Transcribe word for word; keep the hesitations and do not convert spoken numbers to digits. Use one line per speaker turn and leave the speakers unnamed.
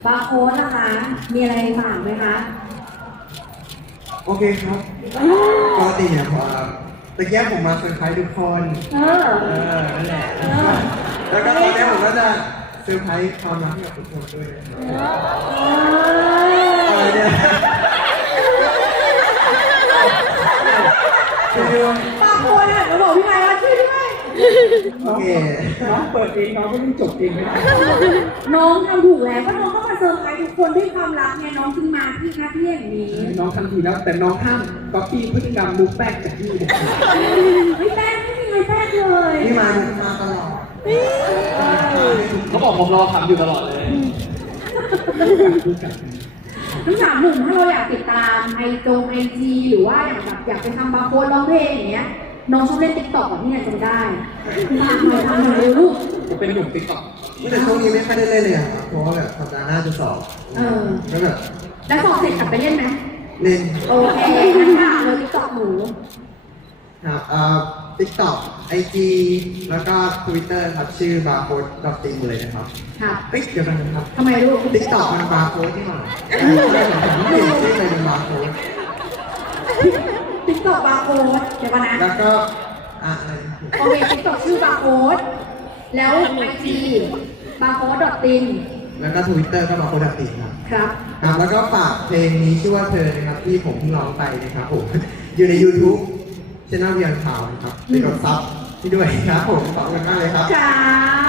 บาร์โค้ดนะคะ มีอะไรฝากไหมคะ
โอเคครับปกติเนี่ยพอตะเกียบผมมาเซอร์ไพรส์ทุกคน
เออ
เออ นั่นแหละ แล้วก็ตอนนี้ผมก็จะเซอร์ไพรส์ความรักให้กับทุกคนด้วยนะครับอะไรเนี่ยช่วยด้วย
บาร์โค้ดอ่ะเราบอกพี่นายว่าช่วยด้วย
โอเค
น้องเปิดเองน้องก็ต้องจบเองไม่ได้
น้องทำถูกแล้วก็น้องก็มาเซอร์ไพรส์ทุกคนด้วยความรักไงน้องจึงมาที่หน้าที่อย่างนี้
น้องทำดีแล้วแต่น้องห้ามก๊อปปี้พฤติกรรมมุกแป๊กจากพี่เด็ก
ไม่แป้งไม่มีใครแป้งเลย
นี่มามาตลอด
เขาบอกผมรอทำอยู่ตลอดเลย
ทั้งสามหนุ่มถ้าเราอยากติดตามไอจงไอจีหรือว่าอยากแบบอยากไปทำบาร์โค้ดร้องเพลงอย่างเงี้ยน้องชอบเล่นติ๊กต็อกแบบที่ไหนจำได้ทำหน่อยทำหน่อยเร็วลูก
จะเป็นหนุ่มติ๊กต็อก
แต่ช่วงนี้ไม่ค่อยได้เล่นเลยอะครับเพราะว่าแบบสัปดาห์หน้าจะสอบ
เออ
แล้วแบบ
แล้วสอบเสร็จกลับไปเล่นไหม
เล่น
โอเคงั้นค่ะเลยติ๊กต็อกหนู
ครับเอ่อ TikTok ไอ จี แล้วก็ Twitter ครับชื่อบาร์โค้ดดอทติงเลยนะครับ
ค่ะ
เอ้ยเดี๋ยวกันนะครับ
ทำไมลูก
TikTok มันบาร์โค้ดที่หว่าใช่ผมเปลี่ยนชื่อเลยเป็นบาร์โค้ด
ติ๊กต็อกบาร์โค้ดเดี๋ยวก่อนนะ
แล้วก็อ่ะอะไร
โอเคติ๊กต็อกชื่อบาร์โค้ดแล้วไอจีบาร์โค้ดดอทติน
แล้วก็ Twitter ก็บาร์โค้ดดอทติงครับ
ครับ
ครับแล้วก็ฝากเพลงนี้ชื่อว่าเธอนะครับที่ผมเพิ่งร้องไปนะครับผมอยู่ใน YouTube ช่องเวียนข่าวนะครับไปกดซับที่ด้วยครับผมขอบคุณมากเลยครับ
ครับ